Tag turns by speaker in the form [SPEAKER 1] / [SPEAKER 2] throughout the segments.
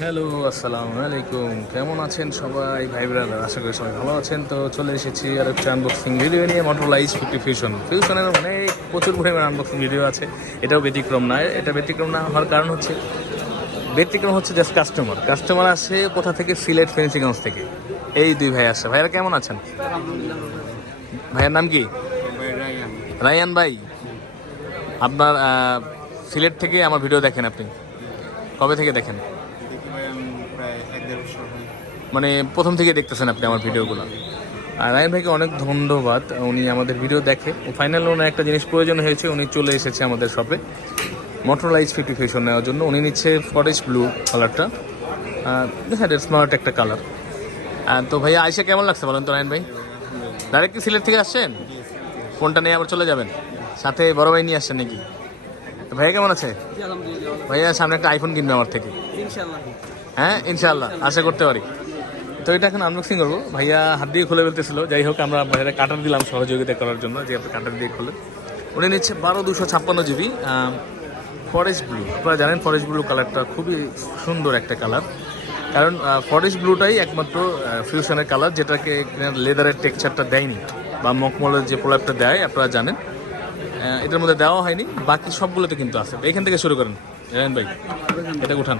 [SPEAKER 1] Hello আসসালামু আলাইকুম। কেমন আছেন সবাই? ভাই ব্রাদার আশা করি সবাই ভালো আছেন। তো চলে এসেছি আর একটা আনবক্সিং ভিডিও নিয়ে মোটরলাইজ ফিফটি ফিউশন ফিউশনের অনেক প্রচুর পরিমাণে আনবক্সিং ভিডিও আছে। এটাও ব্যতিক্রম না এটা ব্যতিক্রম না হওয়ার কারণ হচ্ছে ব্যতিক্রম হচ্ছে জাস্ট কাস্টমার কাস্টমার আসে কোথা থেকে? সিলেট ফেন্সিগঞ্জ থেকে। এই দুই ভাই আসে ভাইয়ারা কেমন আছেন? ভাইয়ের নাম কি? রায়ান। ভাই। আপনার সিলেট থেকে আমার ভিডিও দেখেন আপনি। কবে থেকে দেখেন
[SPEAKER 2] দেখি ভাই আমি প্রায় এক দেড় বছর হয়
[SPEAKER 1] মানে প্রথম থেকে দেখতেছেন আপনি আমার ভিডিওগুলো। আর রায়ন ভাইকে অনেক ধন্যবাদ উনি আমাদের ভিডিও দেখে। ফাইনাল ওনার একটা জিনিস প্রয়োজন হয়েছে উনি চলে এসেছে আমাদের শপে মোটরলাইজ ফিফটি ফিউশন নেওয়ার জন্য। উনি নিচ্ছে ফরেস্ট ব্লু কালারটা হ্যাঁ স্মার্ট একটা কালার তো ভাইয়া আইসা কেমন লাগছে বলেন তো রায়ন ভাই? ডাইরেক্ট কি সিলেট থেকে আসছেন? ফোনটা নিয়ে আবার চলে যাবেন? সাথে বড় ভাই নিয়ে আসছেন নাকি? ভাইয়া কেমন আছে? ভাইয়া সামনে একটা আইফোন কিনবে আমার থেকে। হ্যাঁ ইনশাল্লাহ আশা করতে পারি। তো এটা এখন আনবক্সিং করব। ভাইয়া হাত দিয়ে খুলে ফেলতেছিল যাই হোক, আমরা ভাইয়ারা কাটার দিলাম সহযোগিতা করার জন্য, যে আপনি কাটার দিয়ে খুলে উনি নিচ্ছে বারো দুশো ছাপ্পান্ন জিবি ফরেস্ট ব্লু আপনারা জানেন ফরেস্ট ব্লু কালারটা খুবই সুন্দর একটা কালার কারণ ফরেস্ট ব্লুটাই একমাত্র ফিউশনের কালার যেটাকে লেদারের টেক্সচারটা দেয়নি, বা মকমলের যে প্রোডাক্টটা দেয়, আপনারা জানেন। এটার মধ্যে দেওয়া হয়নি, বাকি সবগুলোতে কিন্তু আছে। এখান থেকে শুরু করেন। জানেন ভাই, এটা উঠান।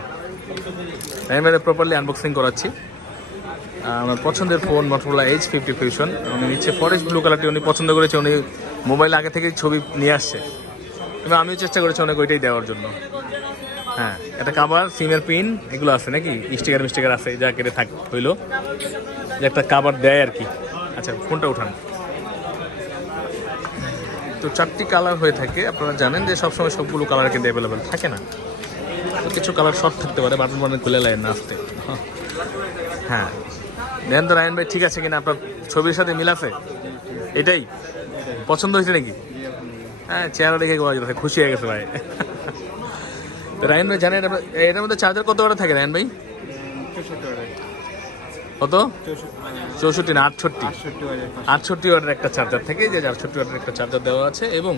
[SPEAKER 1] আমি প্রপারলি আনবক্সিং করাচ্ছি। আমার পছন্দের phone Motorola edge fifty fusion উনি নিচ্ছে ফরেস্ট ব্লু কালারটি উনি পছন্দ করেছে, উনি মোবাইল আগে থেকেই ছবি নিয়ে আসছে। এবং আমিও চেষ্টা করেছি অনেক ওইটাই দেওয়ার জন্য। হ্যাঁ এটা কাবার সিমের পিন এগুলো আছে নাকি? স্টিকার মিস্টিকার আছে, যা কেটে থাক হইল। যে একটা কাবার দেয় আর কি। আচ্ছা ফোনটা উঠান। তো চারটি কালার হয়ে থাকে। আপনারা জানেন যে সবসময় সবগুলো কালার কিন্তু অ্যাভেলেবেল থাকে না। কিছু কালার শর্ট থাকতে পারে বাটন বাটন খুলে লাইন আসতে। হ্যাঁ দেন তো রায়ন ভাই ঠিক আছে কিনা? আপনার ছবির সাথে মিল আছে? এটাই? পছন্দ হয়েছে নাকি? হ্যাঁ চেহারা দেখে যাচ্ছে খুশি হয়ে গেছে ভাই। তো রায়ন ভাই জানেন এটার মধ্যে চার্জার কত ওয়াটের থাকে রায়ন ভাই? কত?
[SPEAKER 2] চৌষট্টি
[SPEAKER 1] না, আটষট্টি।
[SPEAKER 2] আটষট্টি ওয়াটের
[SPEAKER 1] একটা চার্জার থাকে, যে আটষট্টি ওয়াটের একটা চার্জার দেওয়া আছে এবং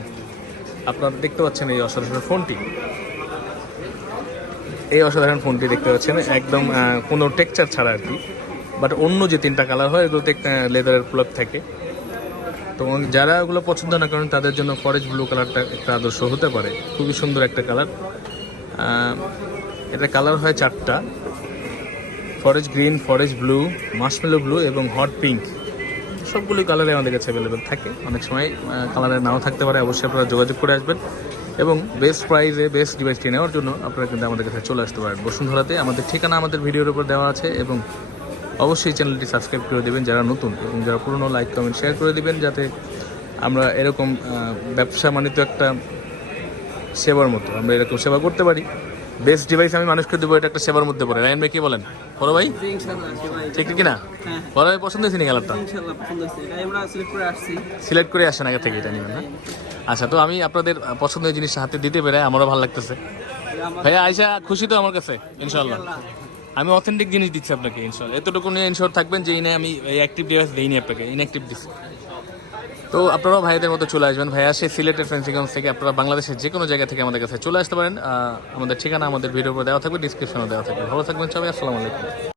[SPEAKER 1] আপনারা দেখতে পাচ্ছেন এই অসাধারণ ফোনটি এই অসাধারণ ফোনটি দেখতে পাচ্ছেন, একদম কোনো টেক্সচার ছাড়া আর কি। বাট অন্য যে তিনটা কালার হয় এগুলোতে লেদারের প্লাগ থাকে। তো যারা ওগুলো পছন্দ না করেন, তাদের জন্য ফরেস্ট ব্লু কালারটা একটা আদর্শ হতে পারে। খুবই সুন্দর একটা কালার এটা কালার হয় চারটা। Forest green forest blue marshmallow blue এবং হট পিঙ্ক সবগুলো কালারে আমাদের কাছে অ্যাভেলেবেল থাকে। অনেক সময় কালারে নাও থাকতে পারে, অবশ্যই আপনারা যোগাযোগ করে আসবেন। এবং বেস্ট প্রাইজে বেস্ট ডিভাইসটি নেওয়ার জন্য আপনারা কিন্তু আমাদের কাছে চলে আসতে পারেন। বসুন্ধরাতে আমাদের ঠিকানা আমাদের ভিডিওর উপর দেওয়া আছে এবং অবশ্যই চ্যানেলটি সাবস্ক্রাইব করে দেবেন যারা নতুন এবং যারা পুরনো লাইক কমেন্ট শেয়ার করে দেবেন যাতে আমরা এরকম ব্যবসা মানিত একটা সেবার মতো আমরা এরকম সেবা করতে পারি। বেস্ট ডিভাইস আমি মানুষকে দেবো এটা একটা সেবার মধ্যে পড়ে। রায়ন ভাই কি বলেন? বড় ভাই? ঠিক ঠিক না বড় ভাই পছন্দ হয়েছে নি কালারটা? সিলেক্ট করে আসেন আগে থেকে এটা নেবেন না? আচ্ছা তো আমি আপনাদের পছন্দের জিনিস হাতে দিতে পেরে আমারও ভালো লাগতেছে। ভাইয়া আয়সা খুশি তো আমার কাছে ইনশাল্লাহ। আমি অথেন্টিক জিনিস দিচ্ছি আপনাকে ইনশোর এতটুকু নিয়ে ইনশোর থাকবেন যে ইনে আমি অ্যাক্টিভ ডিভাইস দিইনি আপনাকে ইনঅ্যাক্টিভ দিচ্ছি তো আপনারাও ভাইদের মতো চলে আসবেন। ভাইয়া, সে সিলেটের ফ্রেন্সিগঞ্জ থেকে আপনারা বাংলাদেশের যে কোনো জায়গা থেকে আমাদের কাছে চলে আসতে পারেন। আমাদের ঠিকানা আমাদের উপর দেওয়া থাকবে ডিসক্রিপশনে দেওয়া থাকবে। ভালো থাকবেন সবাই, আসসালামু আলাইকুম।